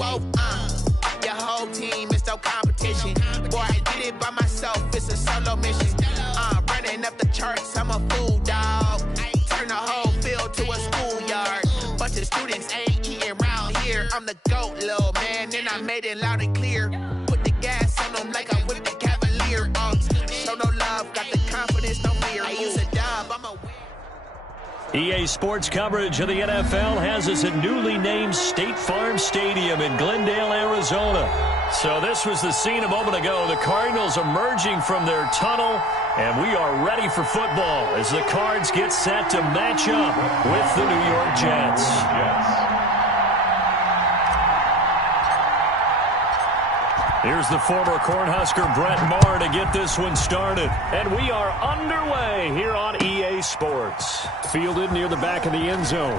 whoa, your whole team is no competition. Boy, I did it by myself, it's a solo mission. Running up the charts, I'm a fool, dog. Turn the whole field to a schoolyard. Bunch of students ain't eating round here. I'm the GOAT, little man, and I made it loud and clear. Put the gas on them like I'm with the Cavalier. Show no love, got the confidence, no fear. I use a dub, I'm a win. EA Sports coverage of the NFL has us at newly named State Farm Stadium in Glendale, Arizona. So this was the scene a moment ago. The Cardinals emerging from their tunnel, and we are ready for football as the Cards get set to match up with the New York Jets. Here's the former Cornhusker Brett Maher to get this one started. And we are underway here on EA Sports. Fielded near the back of the end zone.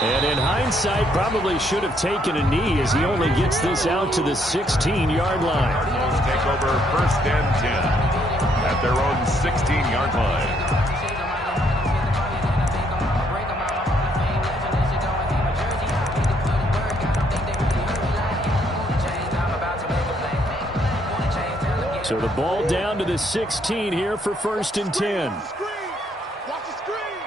And in hindsight, probably should have taken a knee as he only gets this out to the 16-yard line. Cardinals take over 1st and 10 at their own 16-yard line. So the ball down to the 16 here for 1st and 10. Watch the screen.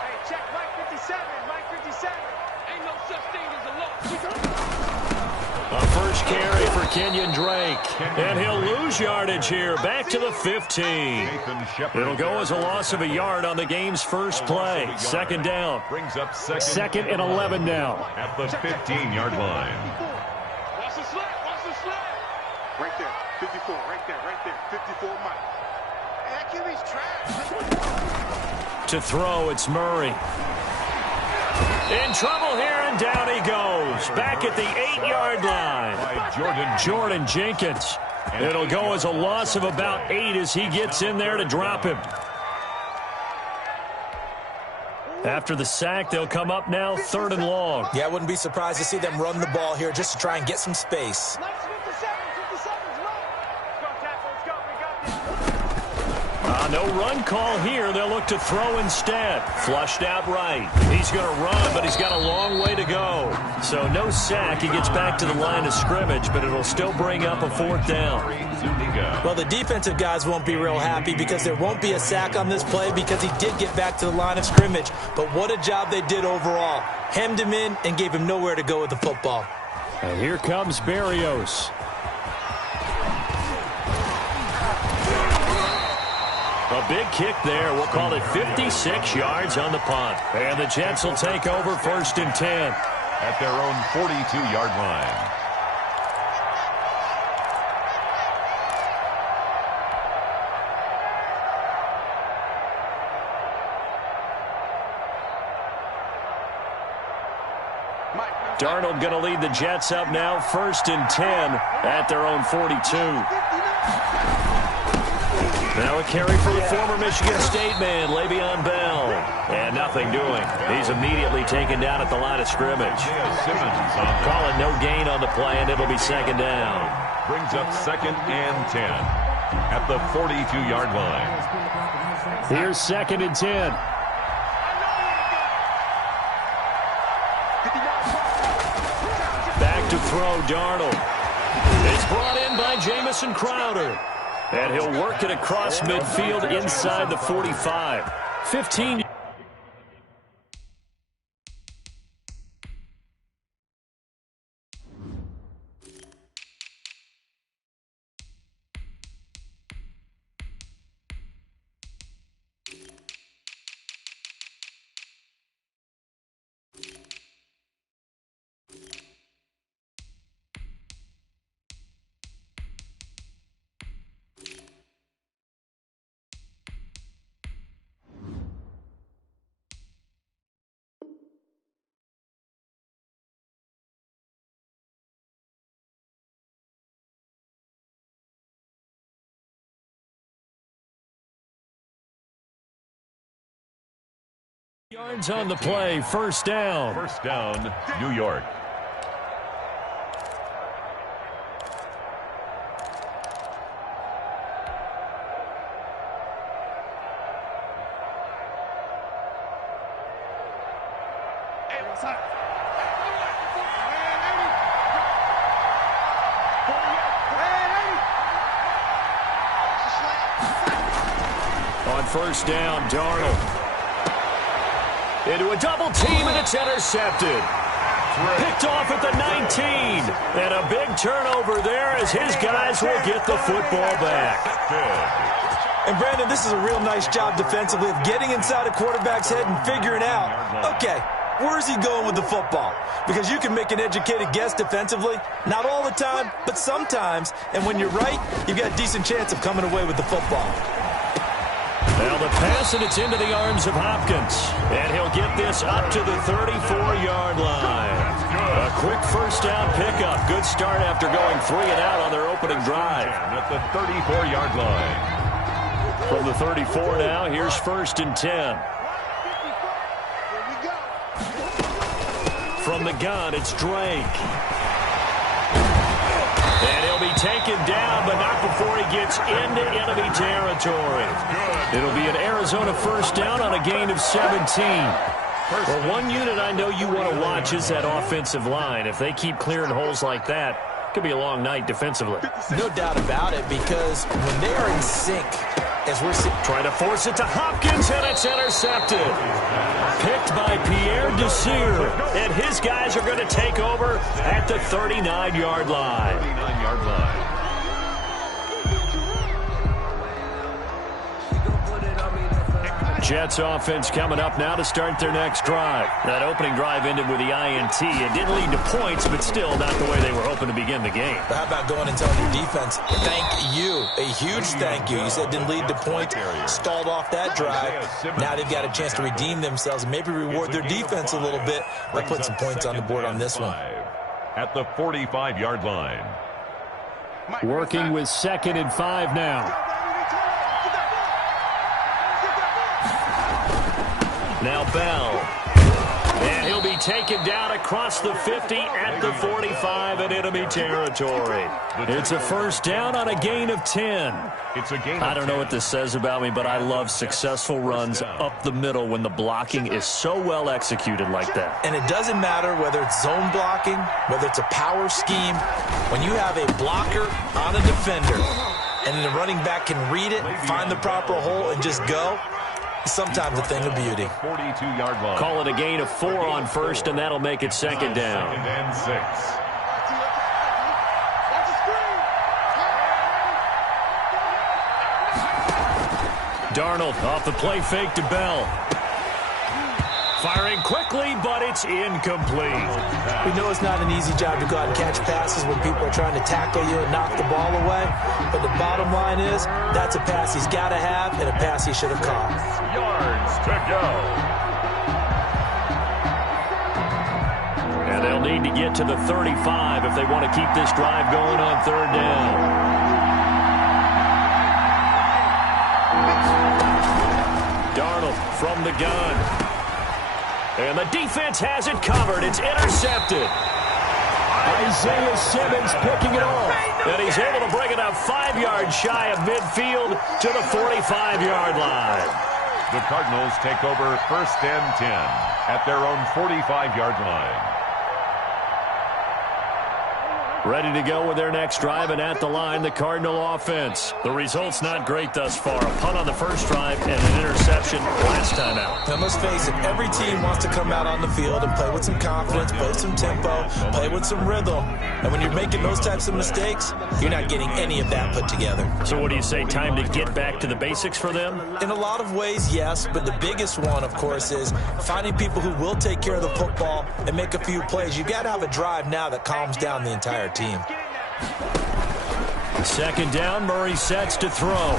Hey, check Mike 57. Mike 57. Ain't no such thing as a loss. A first carry for Kenyon Drake. And he'll lose yardage here. Back to the 15. It'll go as a loss of a yard on the game's first play. 2nd down. Brings up 2nd and 11 now. At the 15-yard line. Watch the slap. Watch the slap. Right there. 54, right there, 54 Mike. That QB's trash. To throw, it's Murray. In trouble here, and down he goes. Back at the 8-yard line. Jordan Jenkins. It'll go as a loss of about 8 as he gets in there to drop him. After the sack, they'll come up now 3rd and long. Yeah, I wouldn't be surprised to see them run the ball here just to try and get some space. No run call here. They'll look to throw instead. Flushed out right. He's going to run, but he's got a long way to go. So no sack. He gets back to the line of scrimmage, but it'll still bring up a 4th down. Well, the defensive guys won't be real happy because there won't be a sack on this play because he did get back to the line of scrimmage. But what a job they did overall. Hemmed him in and gave him nowhere to go with the football. And here comes Berrios. A big kick there. We'll call it 56 yards on the punt. And the Jets will take over 1st and 10. At their own 42-yard line. Darnold going to lead the Jets up now 1st and 10 at their own 42. Now a carry for the former Michigan State man, Le'Veon Bell. And nothing doing. He's immediately taken down at the line of scrimmage. Call it no gain on the play, and it'll be 2nd down. Brings up 2nd and 10 at the 42-yard line. Here's 2nd and 10. Back to throw, Darnold. It's brought in by Jamison Crowder. And he'll work it across midfield inside the 45. 15. Yards on the play, 1st down. 1st down, New York. on first down, Darnold. Into a double team, and it's intercepted. Picked off at the 19. And a big turnover there as his guys will get the football back. And, Brandon, this is a real nice job defensively of getting inside a quarterback's head and figuring out, okay, where's he going with the football? Because you can make an educated guess defensively. Not all the time, but sometimes. And when you're right, you've got a decent chance of coming away with the football. Now the pass, and it's into the arms of Hopkins. And he'll get this up to the 34-yard line. A quick first down pickup. Good start after going 3 and out on their opening drive. At the 34-yard line. From the 34 now, here's first and 10. From the gun, it's Drake. And he'll be taken down, but not before he gets into enemy territory. It'll be an Arizona first down on a gain of 17. Well, one unit I know you want to watch is that offensive line. If they keep clearing holes like that, it could be a long night defensively. No doubt about it, because when they are in sync, as we're trying to force it to Hopkins, and it's intercepted. Picked by Pierre Desir, and his guys are going to take over at the 39-yard line. 39-yard line. Jets offense coming up now to start their next drive. That opening drive ended with the INT. It didn't lead to points, but still not the way they were hoping to begin the game. But how about going and telling your defense, thank you, a huge thank you. You said it didn't lead to points, stalled off that drive. Now they've got a chance to redeem themselves and maybe reward their defense a little bit by putting some points on the board on this one. At the 45-yard line. Working with 2nd and 5 now. Now Bell. And he'll be taken down across the 50 at the 45 in enemy territory. It's a first down on a gain of 10. I don't know what this says about me, but I love successful runs up the middle when the blocking is so well executed like that. And it doesn't matter whether it's zone blocking, whether it's a power scheme. When you have a blocker on a defender and the running back can read it, find the proper hole, and just go, sometimes a thing of beauty. 42-yard line. Call it a gain of 4 on first, and that'll make it 2nd down. 2nd and 6. Darnold off the play fake to Bell. Firing quickly, but it's incomplete. We know it's not an easy job to go out and catch passes when people are trying to tackle you and knock the ball away. But the bottom line is, that's a pass he's got to have and a pass he should have caught. Yards to go. And they'll need to get to the 35 if they want to keep this drive going on 3rd down. Darnold from the gun. And the defense has it covered. It's intercepted. Isaiah Simmons picking it off. And he's able to bring it up 5 yards shy of midfield to the 45-yard line. The Cardinals take over 1st and 10 at their own 45-yard line. Ready to go with their next drive, and at the line, the Cardinal offense. The result's not great thus far. A punt on the first drive and an interception last time out. Now, let's face it, every team wants to come out on the field and play with some confidence, play with some tempo, play with some rhythm. And when you're making those types of mistakes, you're not getting any of that put together. So what do you say, time to get back to the basics for them? In a lot of ways, yes, but the biggest one, of course, is finding people who will take care of the football and make a few plays. You've got to have a drive now that calms down the entire team. 2nd down, Murray sets to throw.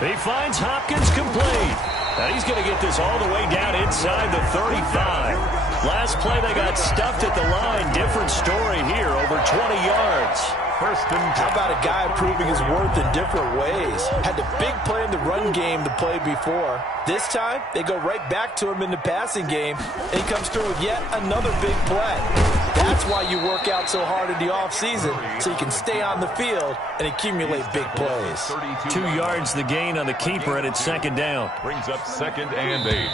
He finds Hopkins complete. Now he's going to get this all the way down inside the 35. Last play they got stuffed at the line. Different story here, over 20 yards. How about a guy proving his worth in different ways? Had the big play in the run game the play before. This time, they go right back to him in the passing game, and he comes through with yet another big play. That's why you work out so hard in the offseason, so you can stay on the field and accumulate big plays. 2 yards the gain on the keeper, and it's 2nd down. Brings up 2nd and 8.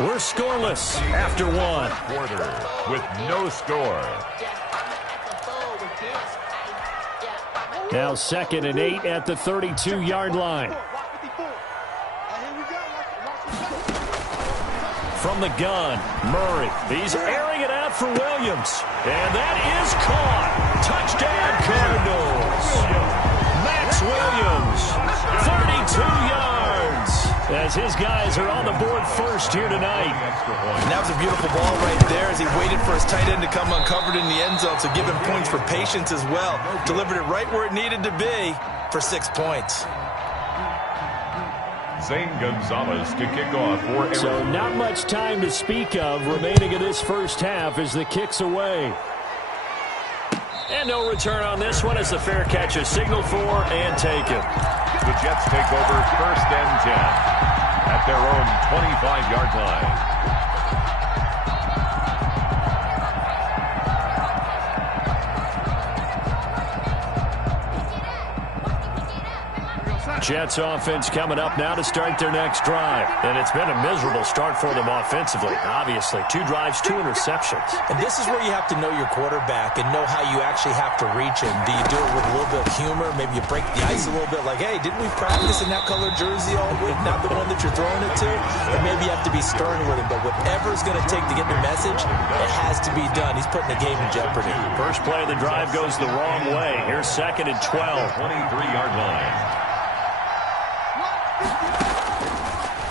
We're scoreless after 1. Quarter with no score. Now 2nd and 8 at the 32-yard line. From the gun, Murray. He's airing it out for Williams. And that is caught. Touchdown, Cardinals. Max Williams, 32 yards. As his guys are on the board first here tonight. And that was a beautiful ball right there as he waited for his tight end to come uncovered in the end zone, so give him points for patience as well. Delivered it right where it needed to be for 6 points. Zane Gonzalez to kick off for Arizona. So not much time to speak of remaining in this first half as the kick's away. And no return on this one as the fair catch is signaled for and taken. The Jets take over 1st and 10 at their own 25-yard line. Jets offense coming up now to start their next drive. And it's been a miserable start for them offensively, obviously. 2 drives, 2 interceptions. And this is where you have to know your quarterback and know how you actually have to reach him. Do you do it with a little bit of humor? Maybe you break the ice a little bit like, hey, didn't we practice in that colored jersey all week? Not the one that you're throwing it to? Or maybe you have to be stern with him. But whatever it's going to take to get the message, it has to be done. He's putting the game in jeopardy. First play of the drive goes the wrong way. Here's 2nd and 12. 23-yard line.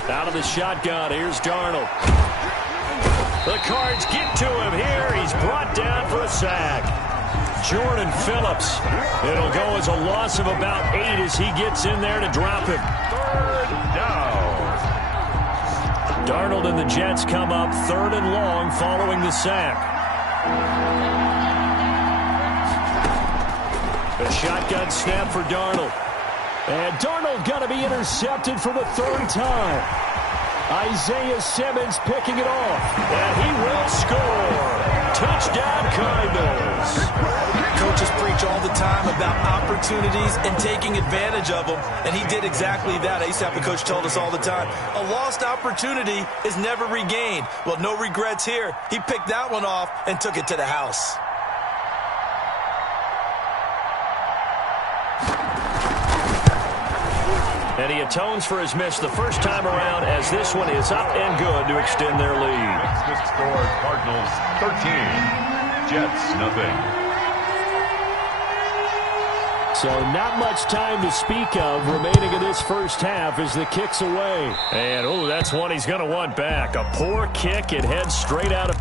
Out of the shotgun, here's Darnold. The Cards get to him here. He's brought down for a sack. Jordan Phillips. It'll go as a loss of about 8 as he gets in there to drop him. 3rd down. Darnold and the Jets come up 3rd and long following the sack. A shotgun snap for Darnold. And Darnold going to be intercepted for the 3rd time. Isaiah Simmons picking it off. And he will score. Touchdown, Cardinals. Coaches preach all the time about opportunities and taking advantage of them, and he did exactly that. I used to have a coach told us all the time, a lost opportunity is never regained. Well, no regrets here. He picked that one off and took it to the house. And he atones for his miss the first time around as this one is up and good to extend their lead. The score, Cardinals 13, Jets nothing. So not much time to speak of remaining in this first half as the kick's away. And, oh, that's one he's going to want back. A poor kick. It heads straight out of...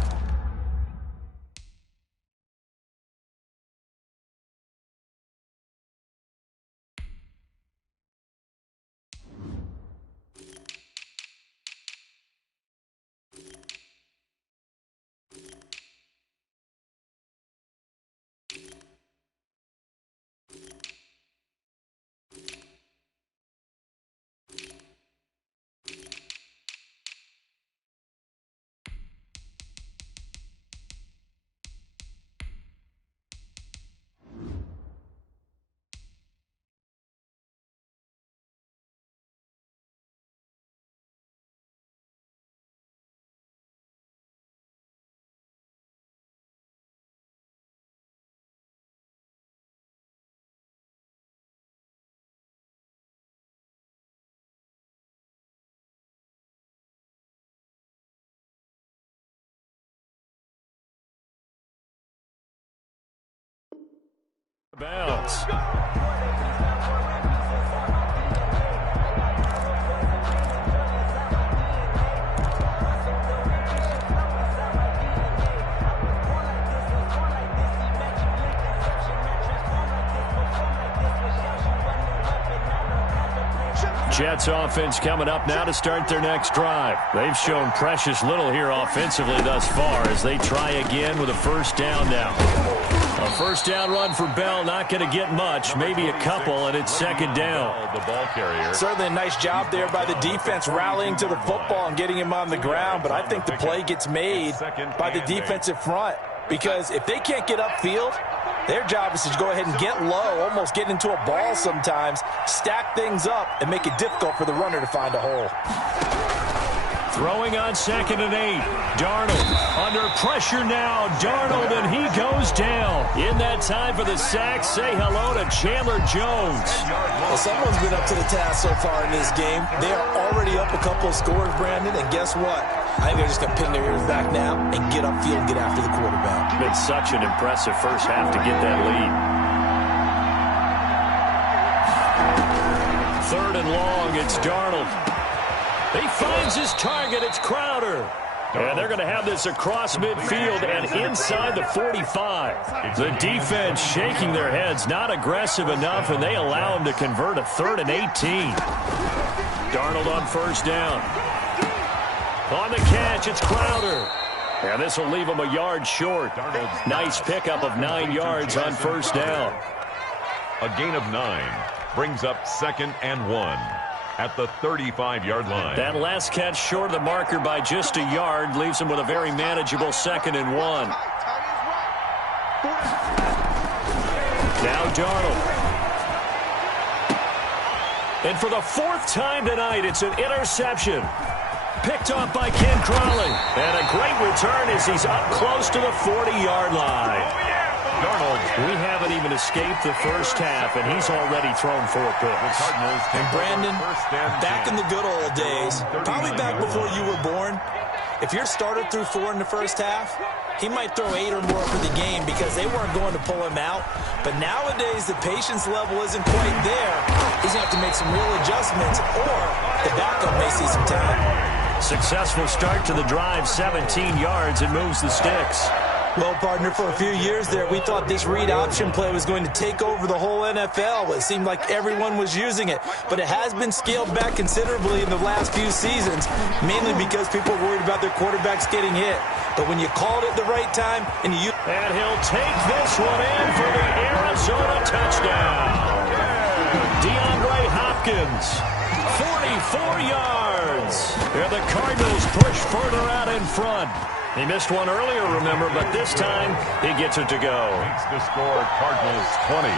bounds. Jets offense coming up now to start their next drive. They've shown precious little here offensively thus far as they try again with a first down now. A first down run for Bell, not going to get much, maybe a couple, and it's second down. The ball carrier. Certainly a nice job there by the defense rallying to the football and getting him on the ground, but I think the play gets made by the defensive front because if they can't get upfield, their job is to go ahead and get low, almost get into a ball sometimes, stack things up, and make it difficult for the runner to find a hole. Throwing on 2nd and 8. Darnold under pressure now. Darnold, and he goes down. In that time for the sack, say hello to Chandler Jones. Well, someone's been up to the task so far in this game. They are already up a couple of scores, Brandon, and guess what? I think they're just going to pin their ears back now and get upfield and get after the quarterback. It's such an impressive first half to get that lead. 3rd and long, it's Darnold. He finds his target. It's Crowder. And they're going to have this across midfield and inside the 45. The defense shaking their heads, not aggressive enough, and they allow him to convert a 3rd and 18. Darnold on 1st down. On the catch, it's Crowder. And this will leave him a yard short. Nice pickup of 9 yards on 1st down. A gain of 9 brings up 2nd and 1. At the 35-yard line. That last catch short of the marker by just a yard leaves him with a very manageable 2nd and 1. Now Darnold. And for the 4th time tonight, it's an interception. Picked off by Ken Crowley. And a great return as he's up close to the 40-yard line. Darnold. We haven't even escaped the first half, and he's already thrown 4 picks. And Brandon, back in the good old days, probably back before you were born, if your starter threw 4 in the first half, he might throw 8 or more for the game because they weren't going to pull him out. But nowadays, the patience level isn't quite there. He's going to have to make some real adjustments, or the backup may see some time. Successful start to the drive, 17 yards, and moves the sticks. Well, partner, for a few years there, we thought this read option play was going to take over the whole NFL. It seemed like everyone was using it, but it has been scaled back considerably in the last few seasons, mainly because people are worried about their quarterbacks getting hit. But when you called it the right time, and you... And he'll take this one in for the Arizona touchdown. DeAndre Hopkins, 44 yards. And the Cardinals push further out in front. He missed one earlier, remember, but this time he gets it to go. Makes the score Cardinals 20,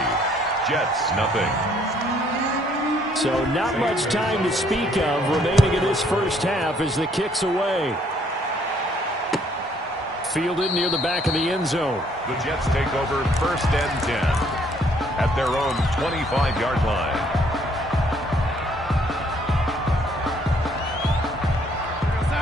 Jets nothing. So not much time to speak of remaining in this first half as the kick's away. Fielded near the back of the end zone. The Jets take over 1st and 10 at their own 25-yard line.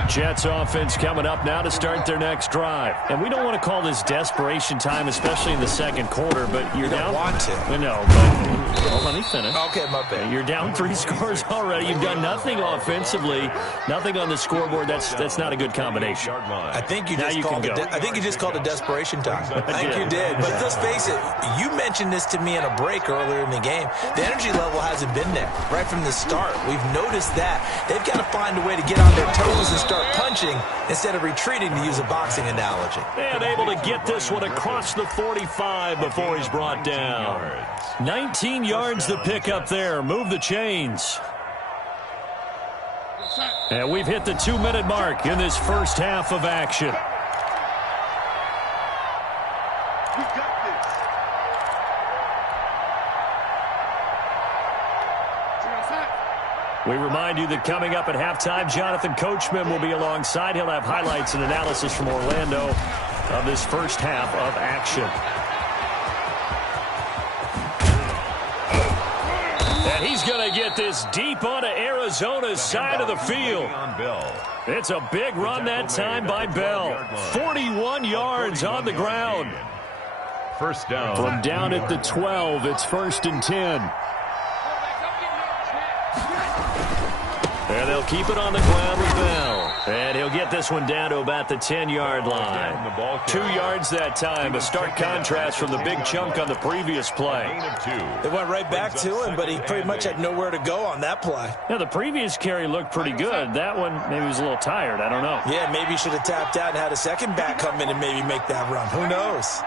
Jets offense coming up now to start their next drive. And we don't want to call this desperation time, especially in the 2nd quarter, but you're down. You don't want to. No, but well, let me finish. Okay, my bad. You're down 3 scores already. You've done nothing offensively, nothing on the scoreboard. That's not a good combination. I think you just called it desperation time. I think you did. But let's face it, you mentioned this to me in a break earlier in the game. The energy level hasn't been there right from the start. We've noticed that. They've got to find a way to get on their toes and start punching instead of retreating, to use a boxing analogy. And able to get this one across the 45 before he's brought down. 19 yards the pick up there. Move the chains. And we've hit the 2-minute mark in this first half of action. We got this. We remind you that coming up at halftime, Jonathan Coachman will be alongside. He'll have highlights and analysis from Orlando of this first half of action. And he's going to get this deep onto Arizona's side of the field. It's a big run that time by Bell. 41 yards on the ground. First down. From down at the 12, it's 1st and 10. And they'll keep it on the ground with Bell. And he'll get this one down to about the 10-yard line. 2 yards that time. A stark contrast from the big chunk on the previous play. They went right back to him, but he pretty much had nowhere to go on that play. Yeah, the previous carry looked pretty good. That one, maybe he was a little tired. I don't know. Yeah, maybe he should have tapped out and had a second back come in and maybe make that run. Who knows?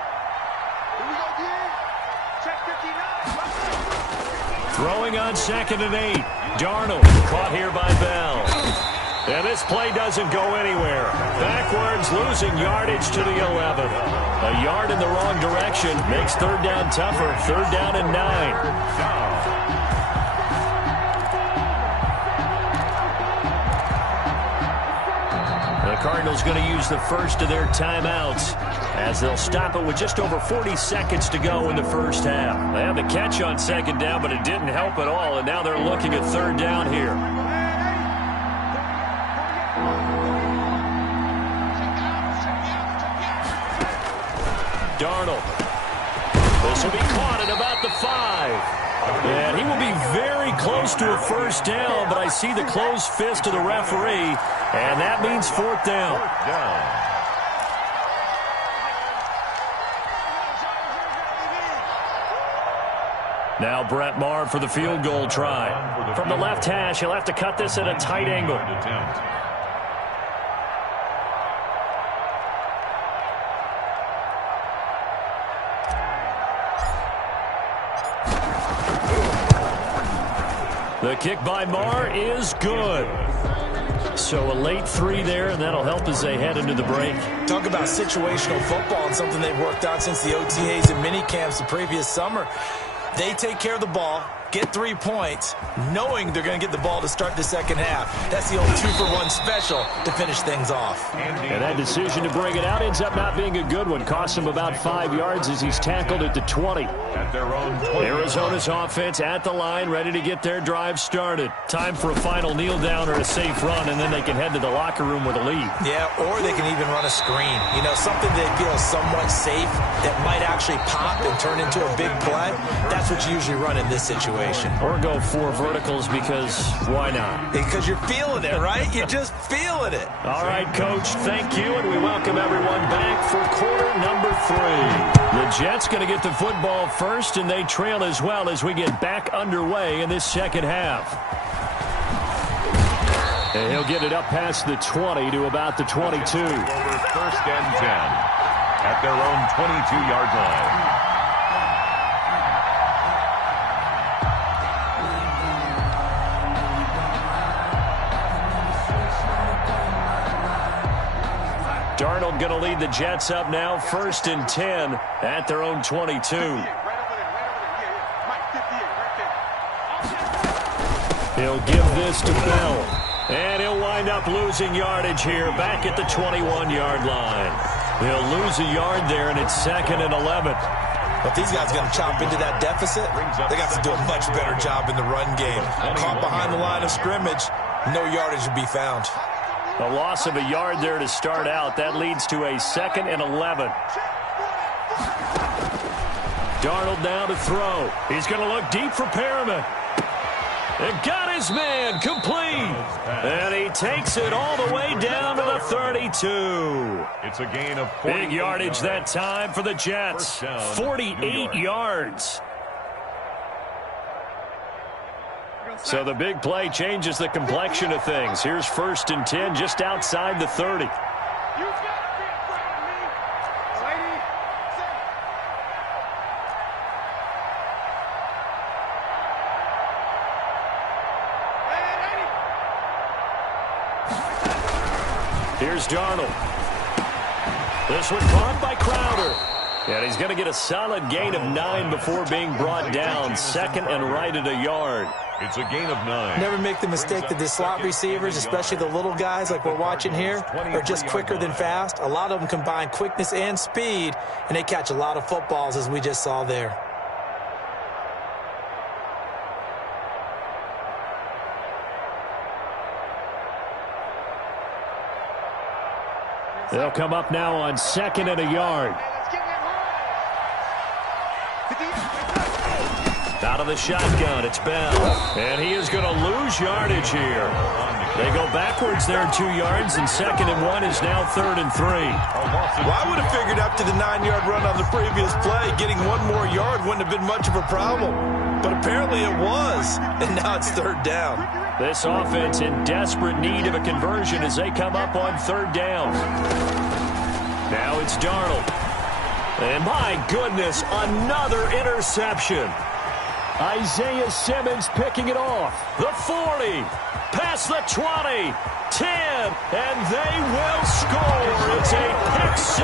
Throwing on 2nd and 8. Darnold caught here by Bell. And this play doesn't go anywhere. Backwards, losing yardage to the 11. A yard in the wrong direction makes 3rd down tougher. 3rd down and 9. Cardinals going to use the first of their timeouts as they'll stop it with just over 40 seconds to go in the first half. They had the catch on second down, but it didn't help at all, and now they're looking at third down here. Darnold. This will be caught at about the 5. And he will be very close to a first down, but I see the closed fist of the referee, and that means fourth down. Now Brett Maher for the field goal try. From the left hash, he'll have to cut this at a tight angle. The kick by Maher is good. So a late 3 there, and that'll help as they head into the break. Talk about situational football and something they've worked out since the OTAs and mini camps the previous summer. They take care of the ball, get 3 points, knowing they're going to get the ball to start the second half. That's the old 2-for-1 special to finish things off. And that decision to bring it out ends up not being a good one. Cost him about 5 yards as he's tackled at the 20. At their own 20. Arizona's offense at the line, ready to get their drive started. Time for a final kneel down or a safe run, and then they can head to the locker room with a lead. Yeah, or they can even run a screen. You know, something they feel somewhat safe that might actually pop and turn into a big play. That's what you usually run in this situation. Or go 4 verticals because why not? Because you're feeling it, right? You're just feeling it. All right, Coach, thank you, and we welcome everyone back for quarter number 3. The Jets going to get the football first, and they trail as well as we get back underway in this second half. And he'll get it up past the 20 to about the 22. Over first and 10 at their own 22-yard line. Darnold going to lead the Jets up now, first and 10 at their own 22. He'll give this to Bell, and he'll wind up losing yardage here back at the 21-yard line. He'll lose a yard there, and it's 2nd and 11. But these guys are going to chop into that deficit. They got to do a much better job in the run game. Caught behind the line of scrimmage, no yardage to be found. A loss of a yard there to start out. That leads to a 2nd and 11. Darnold now to throw. He's going to look deep for Perriman. And got his man complete. And he takes it all the way down to the 32. It's a gain of 48 big yardage that time for the Jets. 48 yards. So the big play changes the complexion of things. Here's first and 10 just outside the 30. Here's Darnold. This one caught by Crowder. And he's going to get a solid gain of 9 before being brought down. 2nd and right at a yard. It's a gain of 9. Never make the mistake that the slot receivers, especially the little guys like we're watching here, are just quicker than fast. A lot of them combine quickness and speed, and they catch a lot of footballs, as we just saw there. They'll come up now on 2nd and a yard. Out of the shotgun, it's Bell. And he is going to lose yardage here. They go backwards there 2 yards, and 2nd and 1 is now 3rd and 3. Well, I would have figured after the 9-yard run on the previous play, getting 1 more yard wouldn't have been much of a problem. But apparently it was, and now it's 3rd down. This offense in desperate need of a conversion as they come up on 3rd down. Now it's Darnold. And my goodness, another interception. Isaiah Simmons picking it off. The 40, past the 20, 10, and they will score. It's a pick 6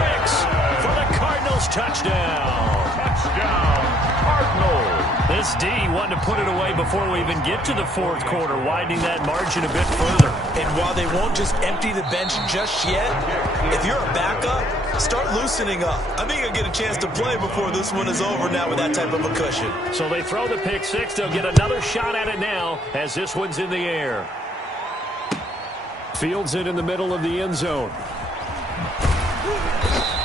for the Cardinals touchdown. Touchdown, Cardinals. This Jets D wanting to put it away before we even get to the fourth quarter, widening that margin a bit further. And while they won't just empty the bench just yet, if you're a backup, start loosening up. I think you'll get a chance to play before this one is over now with that type of a cushion. So they throw the pick six. They'll get another shot at it now as this one's in the air. Fields it in the middle of the end zone.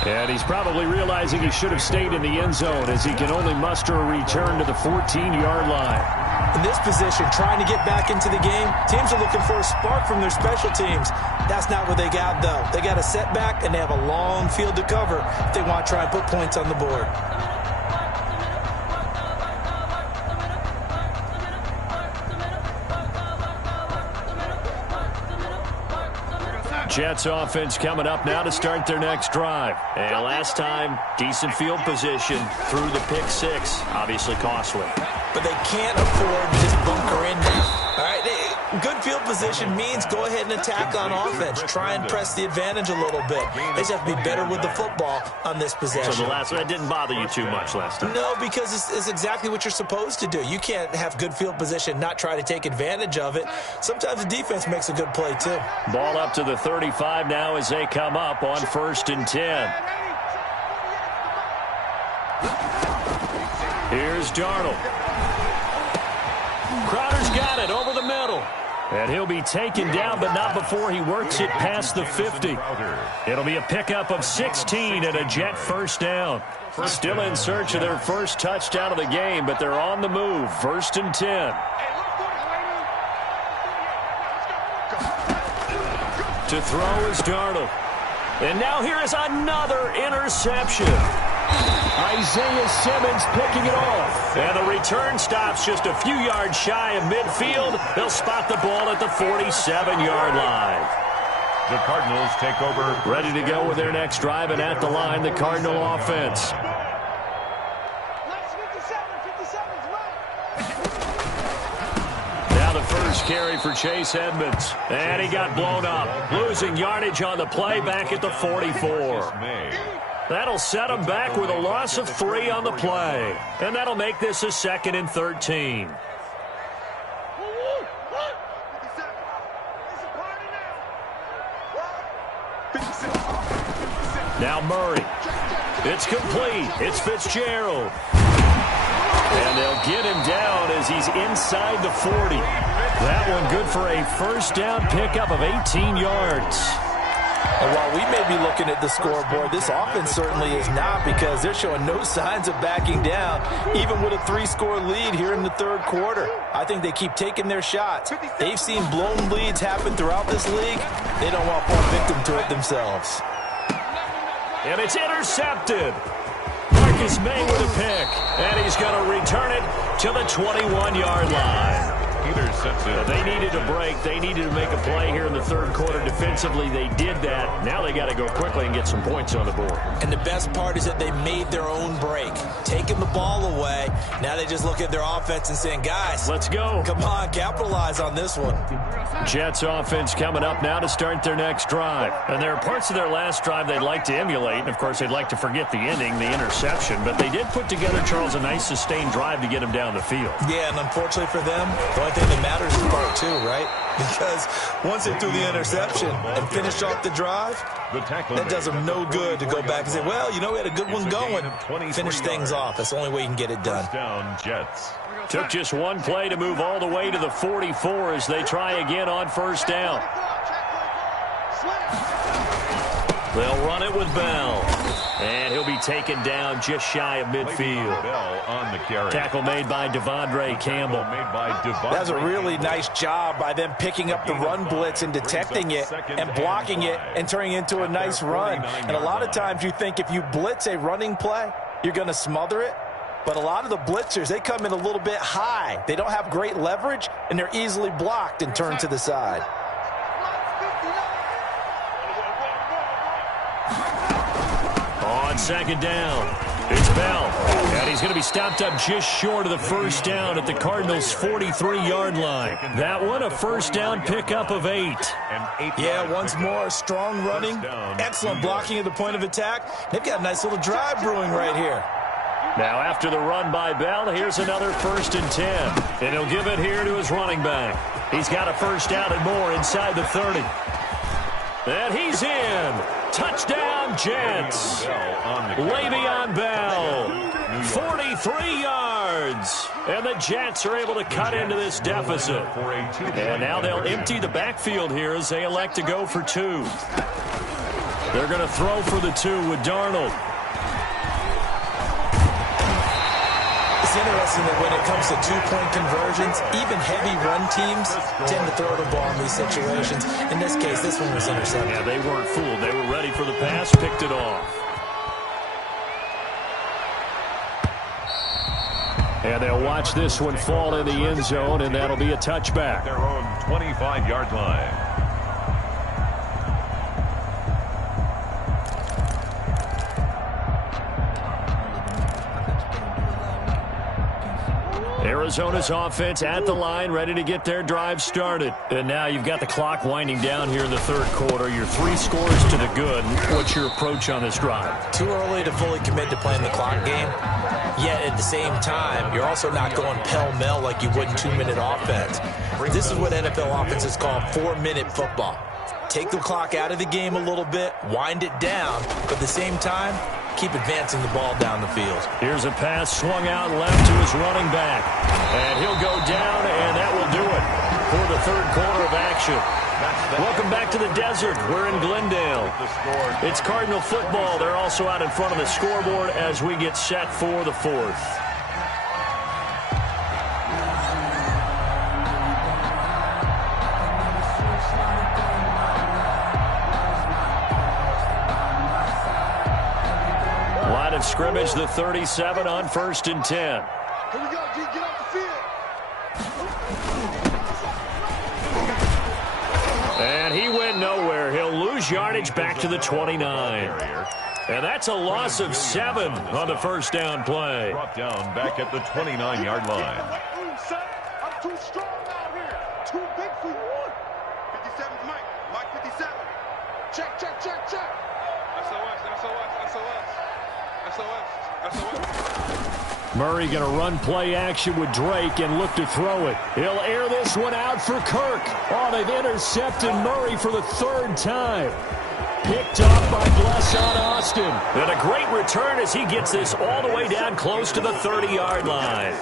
And he's probably realizing he should have stayed in the end zone as he can only muster a return to the 14-yard line. In this position, trying to get back into the game, teams are looking for a spark from their special teams. That's not what they got, though. They got a setback, and they have a long field to cover if they want to try and put points on the board. Jets offense coming up now to start their next drive. And last time, decent field position through the pick six. Obviously costly. But they can't afford to just bunker in now. All right, good field position means go ahead and attack on offense. Try and press the advantage a little bit. They just have to be better with the football on this possession. So the last one, that didn't bother you too much last time? No, because it's exactly what you're supposed to do. You can't have good field position, not try to take advantage of it. Sometimes the defense makes a good play, too. Ball up to the 35 now as they come up on 1st and 10. Here's Darnold. Crowder's got it over the middle. And he'll be taken down, but not before he works it past the 50. It'll be a pickup of 16 and a Jet first down. Still in search of their first touchdown of the game, but they're on the move. 1st and 10. To throw is Darnold. And now here is another interception. Isaiah Simmons picking it off. And the return stops just a few yards shy of midfield. They'll spot the ball at the 47-yard line. The Cardinals take over. Ready to go with their next drive, and at the line, the Cardinal offense. Now the first carry for Chase Edmonds. And he got blown up. Losing yardage on the play back at the 44. That'll set him back with a loss of 3 on the play. And that'll make this a 2nd and 13. Now Murray. It's complete. It's Fitzgerald. And they'll get him down as he's inside the 40. That one good for a first down pickup of 18 yards. And while we may be looking at the scoreboard, this offense certainly is not, because they're showing no signs of backing down, even with a 3-score lead here in the third quarter. I think they keep taking their shots. They've seen blown leads happen throughout this league. They don't want to fall victim to it themselves. And it's intercepted. Marcus May with a pick. And he's going to return it to the 21-yard line. They needed a break. They needed to make a play here in the third quarter defensively. They did that. Now they got to go quickly and get some points on the board. And the best part is that they made their own break, taking the ball away. Now they just look at their offense and saying, guys, let's go. Come on, capitalize on this one. Jets offense coming up now to start their next drive. And there are parts of their last drive they'd like to emulate. And, of course, they'd like to forget the ending, the interception. But they did put together, Charles, a nice sustained drive to get them down the field. Yeah, and unfortunately for them, the only thing that matters is part 2, right? Because once they threw the interception and finished off the drive, that does them no good to go back and say, well, you know, we had a good one going. Finish things off. That's the only way you can get it done. Jets. Took just one play to move all the way to the 44 as they try again on first down. They'll run it with Bell. And he'll be taken down just shy of midfield. Bell on the carry. Tackle made by Devondre Campbell. That's a really nice job by them picking up the run blitz and detecting it and blocking it and turning it into a nice run. And a lot of times you think if you blitz a running play, you're going to smother it. But a lot of the blitzers, they come in a little bit high. They don't have great leverage, and they're easily blocked and turned to the side. On second down, it's Bell. And he's going to be stopped up just short of the first down at the Cardinals' 43-yard line. That one, a first down pickup of 8. Yeah, once more, strong running, excellent blocking at the point of attack. They've got a nice little drive brewing right here. Now after the run by Bell, here's another 1st and 10. And he'll give it here to his running back. He's got a first down and more inside the 30. And he's in. Touchdown, Jets. Le'Veon Bell, 43 yards. And the Jets are able to cut into this deficit. And now they'll empty the backfield here as they elect to go for 2. They're going to throw for the 2 with Darnold. It's interesting that when it comes to two-point conversions, even heavy run teams tend to throw the ball in these situations. In this case, this one was intercepted. Yeah, they weren't fooled. They were ready for the pass, picked it off. And they'll watch this one fall in the end zone, and that'll be a touchback. Their own 25-yard line. Arizona's offense at the line, ready to get their drive started. And now you've got the clock winding down here in the 3rd quarter. Your 3 scores to the good. What's your approach on this drive? Too early to fully commit to playing the clock game. Yet at the same time, you're also not going pell-mell like you would in 2-minute offense. This is what NFL offenses call 4-minute football. Take the clock out of the game a little bit, wind it down, but at the same time, keep advancing the ball down the field. Here's a pass swung out left to his running back. And he'll go down, and that will do it for the 3rd quarter of action. Welcome back to the desert. We're in Glendale. It's Cardinal football. They're also out in front of the scoreboard as we get set for the 4th. Line of scrimmage, the 37 on 1st and 10. Here we go, G. Get off the field. And he went nowhere. He'll lose yardage back to the 29. And that's a loss of 7 on the first down play. Brought down back at the 29-yard line. I'm too strong out here. Too big for you. 57's Mike. Mike 57. Check, check, check, check. SOS. Murray going to run play action with Drake and look to throw it. He'll air this one out for Kirk. Oh, they've intercepted Murray for the 3rd time. Picked off by Blesson Austin. And a great return as he gets this all the way down close to the 30-yard line.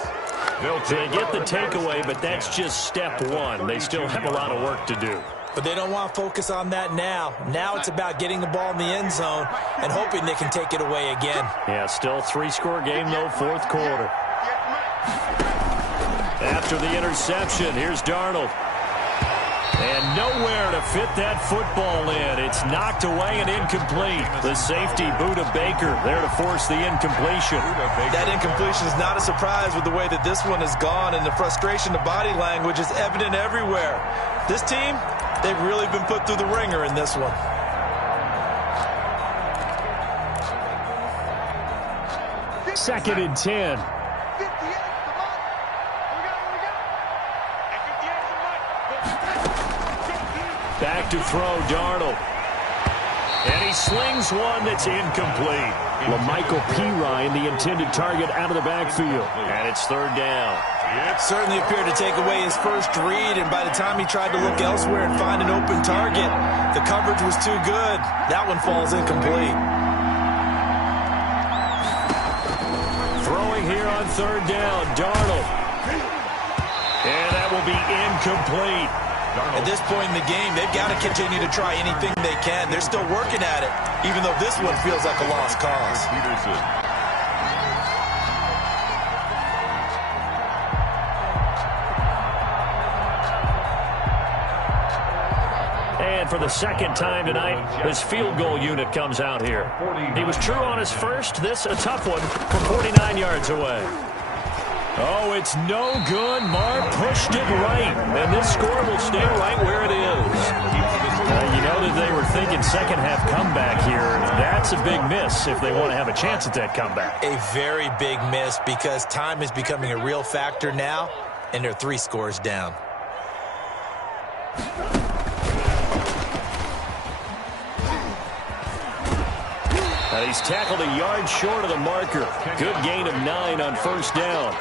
They get the takeaway, but that's just step 1. They still have a lot of work to do. But they don't want to focus on that now. Now it's about getting the ball in the end zone and hoping they can take it away again. Yeah, still 3-score game, though, 4th quarter. After the interception, here's Darnold. And nowhere to fit that football in. It's knocked away and incomplete. The safety, Buda Baker, there to force the incompletion. That incompletion is not a surprise with the way that this one has gone, and the frustration, the body language is evident everywhere. This team, they've really been put through the ringer in this one. Second and 10. Back to throw, Darnold. And he slings one that's incomplete. LaMichael Pirine, the intended target, out of the backfield. And it's 3rd down. It certainly appeared to take away his first read, and by the time he tried to look elsewhere and find an open target, the coverage was too good. That one falls incomplete. Throwing here on 3rd down, Darnold. And that will be incomplete. At this point in the game, they've got to continue to try anything they can. They're still working at it, even though this one feels like a lost cause. And for the 2nd time tonight, his field goal unit comes out here. He was true on his first. This a tough one from 49 yards away. Oh, it's no good. Marr pushed it right. And this score will stay right where it is. You know that they were thinking second-half comeback here. That's a big miss if they want to have a chance at that comeback. A very big miss because time is becoming a real factor now, and they're 3 scores down. And he's tackled a yard short of the marker. Good gain of 9 on first down.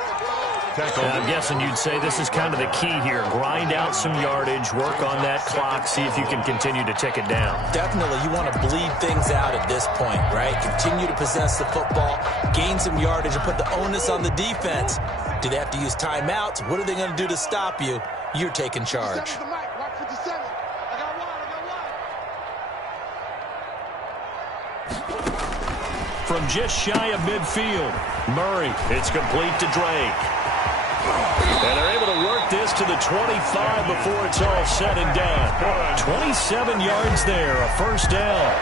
And I'm guessing you'd say this is kind of the key here. Grind out some yardage, work on that clock, see if you can continue to tick it down. Definitely, you want to bleed things out at this point, right? Continue to possess the football, gain some yardage, and put the onus on the defense. Do they have to use timeouts? What are they going to do to stop you? You're taking charge. From just shy of midfield, Murray, it's complete to Drake. And they're able to work this to the 25 before it's all said and done. 27 yards there, a first down.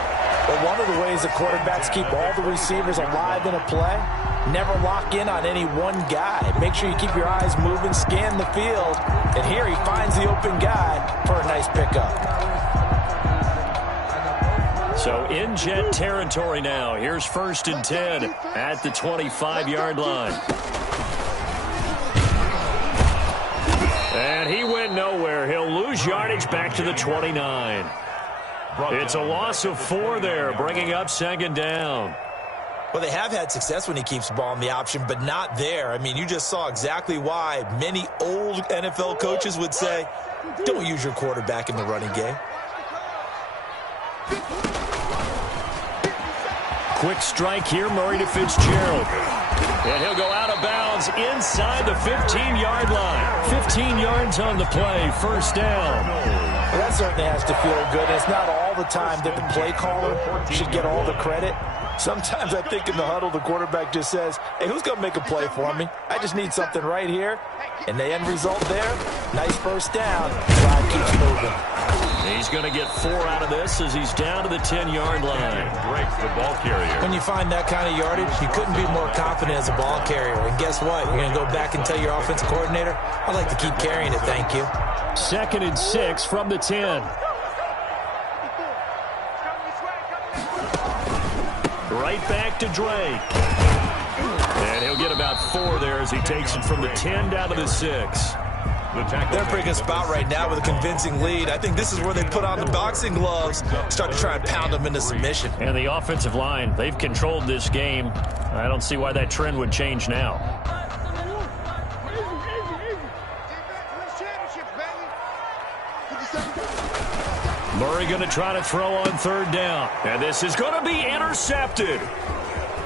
Well, one of the ways the quarterbacks keep all the receivers alive in a play, never lock in on any one guy. Make sure you keep your eyes moving, scan the field, and here he finds the open guy for a nice pickup. So in Jet territory now. Here's 1st and 10 at the 25-yard line. And he went nowhere. He'll lose yardage back to the 29. It's a loss of 4 there, bringing up 2nd down. Well, they have had success when he keeps the ball in the option, but not there. I mean, you just saw exactly why many old NFL coaches would say, don't use your quarterback in the running game. Quick strike here, Murray to Fitzgerald. And he'll go out of bounds inside the 15-yard line. 15 yards on the play, first down. Well, that certainly has to feel good. And it's not all the time that the play caller should get all the credit. Sometimes I think in the huddle, the quarterback just says, hey, who's going to make a play for me? I just need something right here. And the end result there, nice first down. Drive keeps moving. He's going to get 4 out of this as he's down to the 10-yard line. Breaks the ball carrier. When you find that kind of yardage, you couldn't be more confident as a ball carrier. And guess what? You're going to go back and tell your offensive coordinator, I'd like to keep carrying it, thank you. 2nd and 6 from the 10. Right back to Drake. And he'll get about 4 there as he takes it from the 10 down to the 6. They're in a pretty good spot right now with a convincing lead. I think this is where they put on the boxing gloves, start to try and pound them into submission. And the offensive line, they've controlled this game. I don't see why that trend would change now. Murray going to try to throw on 3rd down. And this is going to be intercepted.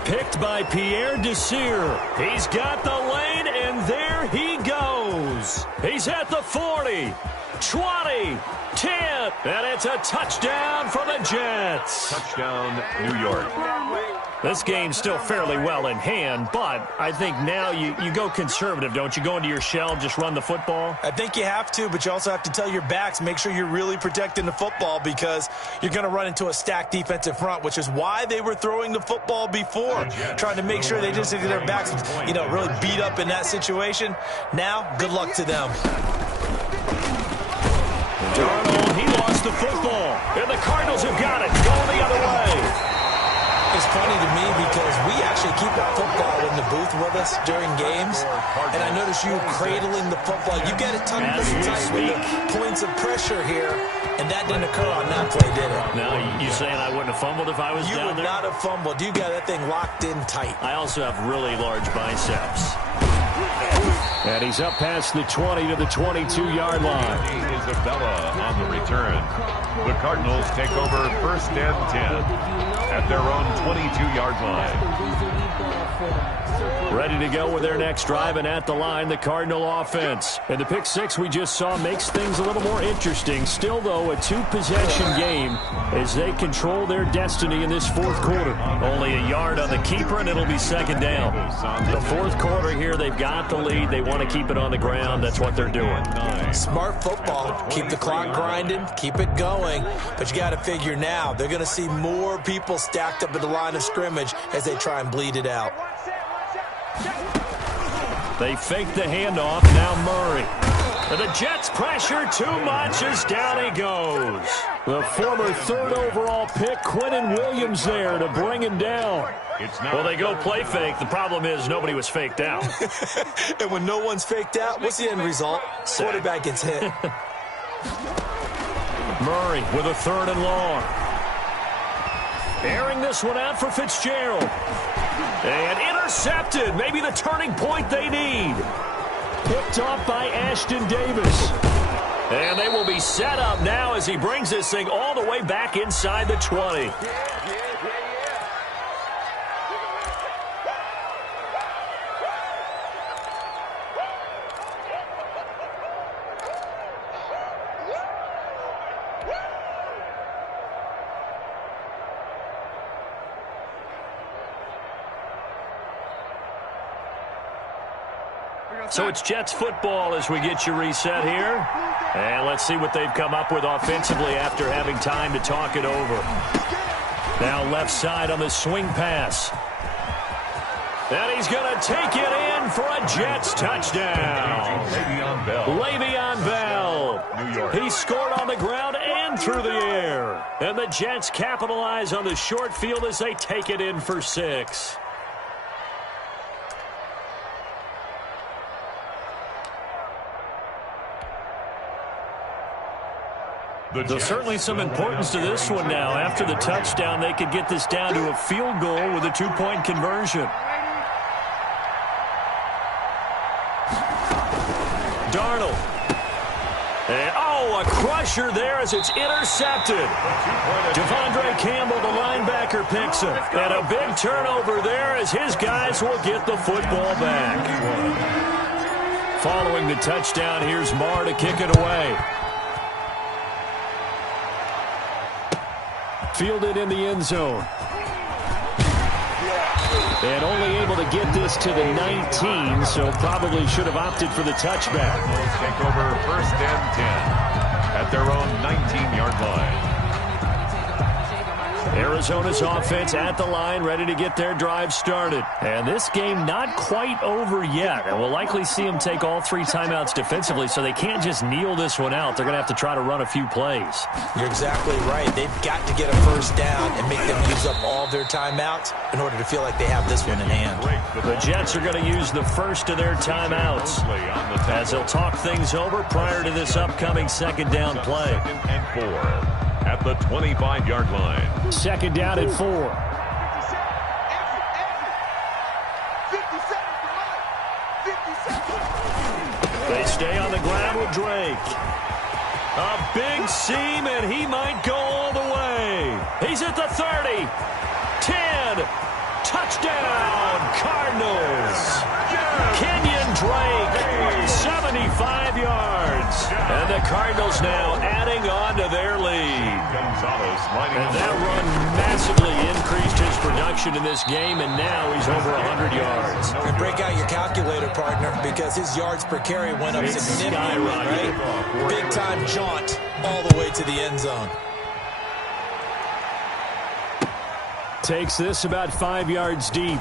Picked by Pierre Desir. He's got the lane, and there he goes. He's at the 40, 20, 10, and it's a touchdown for the Jets. Touchdown, New York. This game's still fairly well in hand, but I think now you go conservative, don't you? Go into your shell, just run the football? I think you have to, but you also have to tell your backs, make sure you're really protecting the football because you're going to run into a stacked defensive front, which is why they were throwing the football before, trying to make sure they just get their backs, really beat up in that situation. Now, good luck to them. Darnold, he lost the football, and the Cardinals have got it, going the other way. It's funny to me because we actually keep that football in the booth with us during games, and I notice you cradling the football. You get it tucked pretty tight with the points of pressure here, and that didn't occur on that play, did it? Now, you saying I wouldn't have fumbled if I was down there? You would not have fumbled. You got that thing locked in tight. I also have really large biceps. And he's up past the 20 to the 22-yard line. Isabella on the return. The Cardinals take over 1st and 10 at their own 22-yard line. Ready to go with their next drive, and at the line, the Cardinal offense. And the pick 6 we just saw makes things a little more interesting. Still, though, a 2-possession game as they control their destiny in this 4th quarter. Only a yard on the keeper, and it'll be 2nd down. The 4th quarter here, they've got the lead. They want to keep it on the ground. That's what they're doing. Smart football. Keep the clock grinding. Keep it going. But you got to figure now, they're going to see more people stacked up at the line of scrimmage as they try and bleed it out. They fake the handoff. Now Murray. And the Jets pressure too much as down he goes. The former 3rd overall pick, Quinnen Williams, there to bring him down. Well, they go play fake. The problem is nobody was faked out. And when no one's faked out, what's the end result? Quarterback gets hit. Murray with a 3rd and long. Airing this one out for Fitzgerald. And intercepted. Maybe the turning point they need. Picked off by Ashton Davis. And they will be set up now as he brings this thing all the way back inside the 20. So it's Jets football as we get you reset here. And let's see what they've come up with offensively after having time to talk it over. Now left side on the swing pass. And he's going to take it in for a Jets touchdown. Le'Veon Bell. New York. He scored on the ground and through the air. And the Jets capitalize on the short field as they take it in for 6. There's certainly some importance to this one now. After the touchdown, they could get this down to a field goal with a 2-point conversion. Darnold. And, a crusher there as it's intercepted. Devondre Campbell, the linebacker, picks him. And a big turnover there as his guys will get the football back. Following the touchdown, here's Marr to kick it away. Fielded in the end zone. And only able to get this to the 19, so probably should have opted for the touchback. Take over 1st and 10 at their own 19-yard line. Arizona's offense at the line, ready to get their drive started. And this game not quite over yet. And we'll likely see them take all 3 timeouts defensively, so they can't just kneel this one out. They're going to have to try to run a few plays. You're exactly right. They've got to get a first down and make them use up all their timeouts in order to feel like they have this one in hand. The Jets are going to use the first of their timeouts as they'll talk things over prior to this upcoming second down play. 2nd and 4. At the 25-yard line. Second down at 4. They stay on the ground with Drake. A big seam, and he might go all the way. He's at the 30. 10. Touchdown, Cardinals. Kenyon Drake, 75 yards. And the Cardinals now adding on to their lead. And that run massively increased his production in this game, and now he's over 100 yards. And break out your calculator, partner, because his yards per carry went up significantly, right? Big-time jaunt all the way to the end zone. Takes this about 5 yards deep.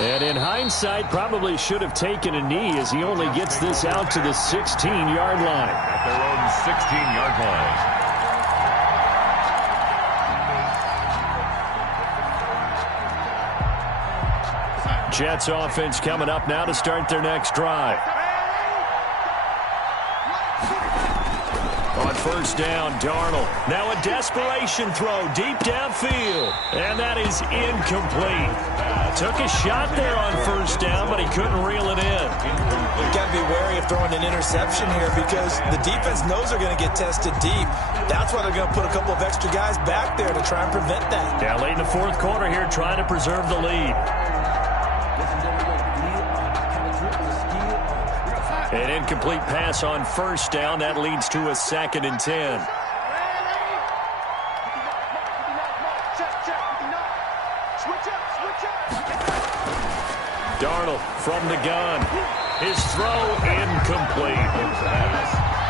And in hindsight, probably should have taken a knee as he only gets this out to the 16-yard line. At their own 16-yard line. Jets offense coming up now to start their next drive. On first down, Darnold. Now a desperation throw deep downfield. And that is incomplete. Took a shot there on first down, but he couldn't reel it in. You've got to be wary of throwing an interception here because the defense knows they're going to get tested deep. That's why they're going to put a couple of extra guys back there to try and prevent that. Yeah, late in the fourth quarter here, trying to preserve the lead. An incomplete pass on first down. That leads to a 2nd and 10. Darnold from the gun. His throw incomplete.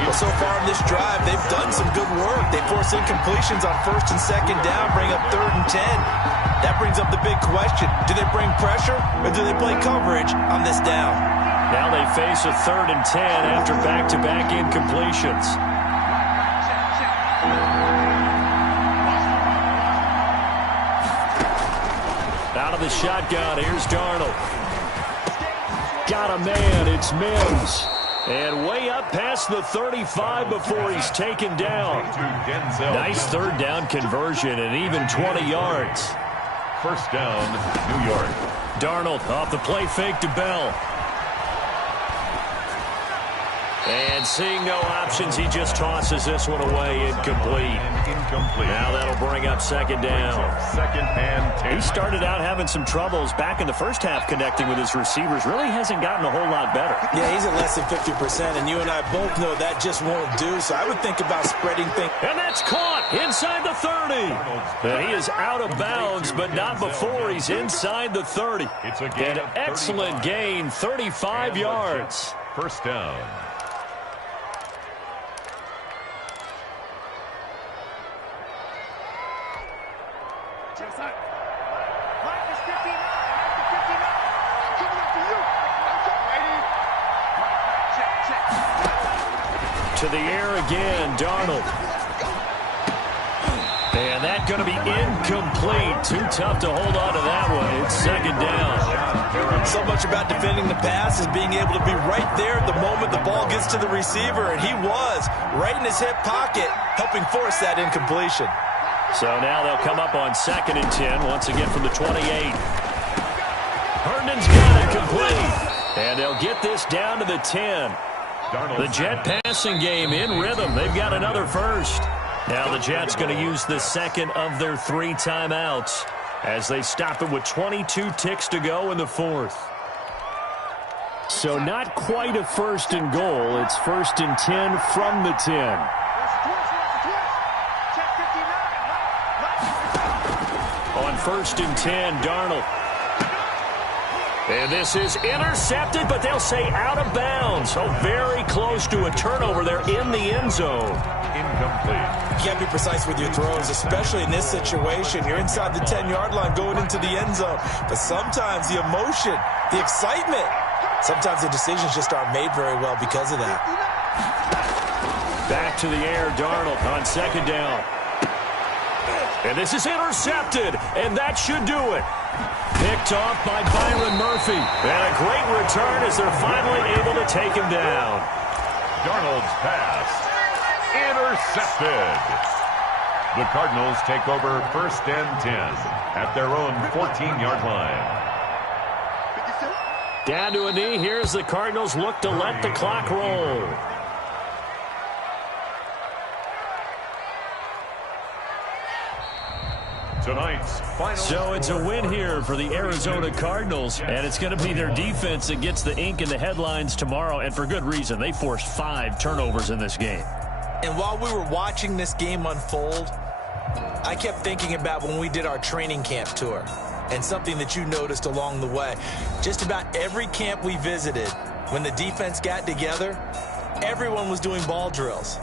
Well, so far in this drive, they've done some good work. They force incompletions on first and second down, bring up 3rd and 10. That brings up the big question. Do they bring pressure or do they play coverage on this down? Now they face a 3rd and 10 after back-to-back incompletions. Out of the shotgun, here's Darnold. Got a man, it's Mims. And way up past the 35 before he's taken down. Nice third down conversion and even 20 yards. First down, New York. Darnold off the play fake to Bell. And seeing no options, he just tosses this one away, incomplete. Now that'll bring up second down. Second and 10. He started out having some troubles back in the first half connecting with his receivers. Really hasn't gotten a whole lot better. Yeah, he's at less than 50%, and you and I both know that just won't do. So I would think about spreading things. And that's caught inside the 30. And he is out of bounds, but not before he's inside the 30. An excellent gain, 35 yards. First down. To the air again, Darnold. And that's going to be incomplete. Too tough to hold on to that one. It's second down. So much about defending the pass is being able to be right there at the moment the ball gets to the receiver, and he was right in his hip pocket, helping force that incompletion. So now they'll come up on second and 10, once again from the 28. Herndon's got it complete. And they'll get this down to the 10. The Jet passing game in rhythm. They've got another first. Now the Jets going to use the second of their 3 timeouts as they stop it with 22 ticks to go in the fourth. So not quite a first and goal. It's first and 10 from the 10. On first and 10, Darnold. And this is intercepted, but they'll say out of bounds. So very close to a turnover there in the end zone. Incomplete. You can't be precise with your throws, especially in this situation. You're inside the 10-yard line going into the end zone. But sometimes the emotion, the excitement, sometimes the decisions just aren't made very well because of that. Back to the air, Darnold on second down. And this is intercepted, and that should do it. Picked off by Byron Murphy. And a great return as they're finally able to take him down. Darnold's pass. Intercepted. The Cardinals take over first and 10 at their own 14-yard line. Down to a knee. Here's the Cardinals look to let the clock roll. Tonight's final. So it's a win here for the Arizona Cardinals, and it's going to be their defense that gets the ink in the headlines tomorrow, and for good reason. They forced 5 turnovers in this game. And while we were watching this game unfold, I kept thinking about when we did our training camp tour and something that you noticed along the way. Just about every camp we visited, when the defense got together, everyone was doing ball drills.